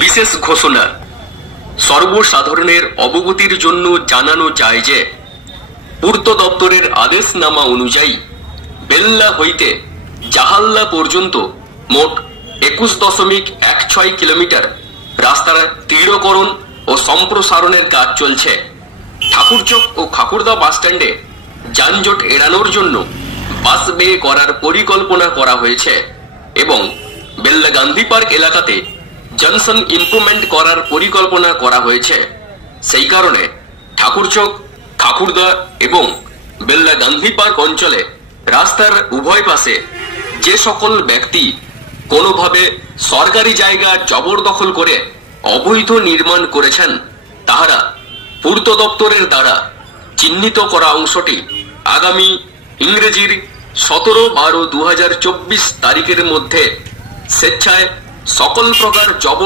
বিশেষ ঘোষণা। সর্বসাধারণের অবগতির জন্য জানানো যায় যে পূর্ত দপ্তরের আদেশনামা অনুযায়ী বেল্লা হইতে জাহাল্লা পর্যন্ত মোট 21.16 কিলোমিটার রাস্তার দৃঢ়করণ ও সম্প্রসারণের কাজ চলছে। ঠাকুরচক ও খাকুরদা বাসস্ট্যান্ডে যানজট এড়ানোর জন্য বাস বে করার পরিকল্পনা করা হয়েছে এবং বেল্লা গান্ধী পার্ক এলাকাতে জনসন ইমপ্রুভমেন্ট করার পরিকল্পনা করা হয়েছে। সেই কারণে ঠাকুরচক, খাকুরদা এবং বেল্লা গান্ধী পার্ক অঞ্চলে রাস্তার উভয় পাশে যে সকল ব্যক্তি কোনোভাবে সরকারি জায়গা জবরদখল করে অবৈধ নির্মাণ করেছেন, তাহারা পূর্ত দপ্তরের দ্বারা চিহ্নিত করা অংশটি আগামী ইংরেজির 17/12/2024 তারিখের মধ্যে স্বেচ্ছায় সকল প্রকার জবর